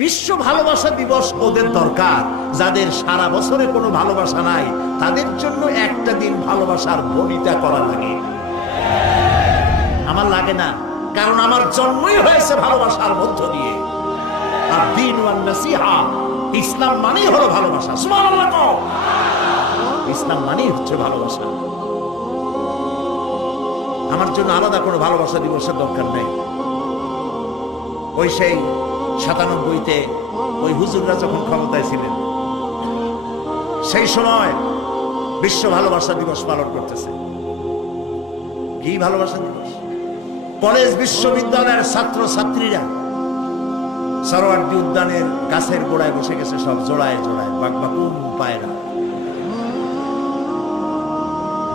বিশ্ব ভালোবাসা দিবস ওদের দরকার, যাদের সারা বছরে কোনো ভালোবাসা নাই তাদের জন্য একটা দিন ভালোবাসার বনিতা করা লাগে। আমার লাগে না, কারণ আমার জন্মই হয়েছে ভালোবাসার মধ্য দিয়ে। আর দ্বীন ওয়ান নাসিহা, ইসলাম মানেই হলো ভালোবাসা। সুবহানাল্লাহ, ইসলাম মানেই হচ্ছে ভালোবাসা। আমার জন্য আলাদা কোনো ভালোবাসা দিবসের দরকার নেই। ওই সেই ৯৭-তে ওই হুজুররা যখন ক্ষমতায় ছিলেন, সেই সময় বিশ্ব ভালোবাসা দিবস পালন করতেছে। কি ভালোবাসা দিবস? কলেজ বিশ্ববিদ্যালয়ের ছাত্র ছাত্রীরা সরোয়ার্দী উদ্যানের গাছের গোড়ায় বসে গেছে, সব জোড়ায় জোড়ায় বাকবাকুম পায়রা।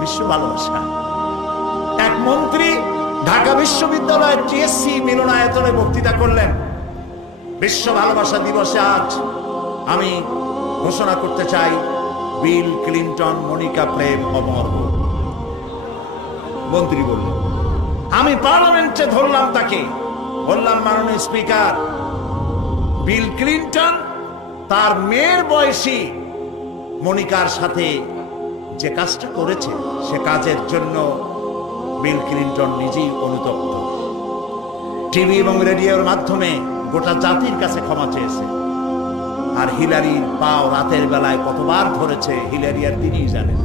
বিশ্ব ভালোবাসা। এক মন্ত্রী ঢাকা বিশ্ববিদ্যালয়ের টিএসসি মিলনায়তনে বক্তৃতা করলেন, বিশ্ব ভালোবাসা দিবসে আজ আমি ঘোষণা করতে চাই বিল ক্লিন্টন মনিকা প্রেম অমর হোক। মন্ত্রী বললেন, আমি পার্লামেন্টে ধরলাম তাকে, বললাম মাননীয় স্পিকার, বিল ক্লিন্টন তার মেয়ের বয়সী মনিকার সাথে যে কাজটা করেছে সে কাজের জন্য বিল ক্লিন্টন নিজেই অনুতপ্ত। টিভি এবং রেডিওর মাধ্যমে গোটা জাতির কাছে ক্ষমা চেয়েছে। আর হিলারির পাও রাতের বেলায় কতবার ধরেছে হিলারি আর তিনিই জানেন।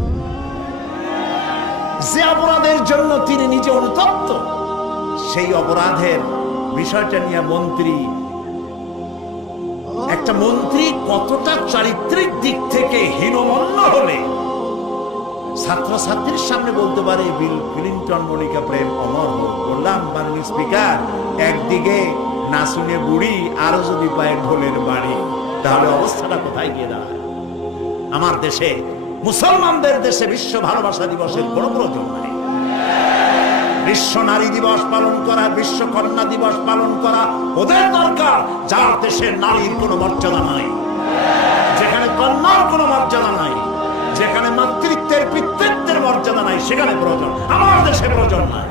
যে অপরাধের জন্য তিনি নিজে অনুতপ্ত, সেই অপরাধের বিষয়টা নিয়ে একটা মন্ত্রী কতটা চারিত্রিক দিক থেকে হীনমন্য হলে ছাত্রছাত্রীর সামনে বলতে পারে বিল ক্লিন্টন মনিকা প্রেম অমর হোক। বললাম মাননীয় স্পিকার, একদিকে না শুনে বুড়ি, আরো যদি পায় ঢোলের বাড়ি, তাহলে অবস্থাটা কোথায় গিয়ে দাঁড়ায়? আমার দেশে, মুসলমানদের দেশে বিশ্ব ভালোবাসা দিবসের কোনো প্রয়োজন নাই। বিশ্ব নারী দিবস পালন করা, বিশ্ব কন্যা দিবস পালন করা ওদের দরকার, যার দেশে নারীর কোনো মর্যাদা নাই, যেখানে কন্যার কোনো মর্যাদা নাই, যেখানে মাতৃত্বের পিতৃত্বের মর্যাদা নাই, সেখানে প্রয়োজন। আমার দেশে প্রয়োজন নাই।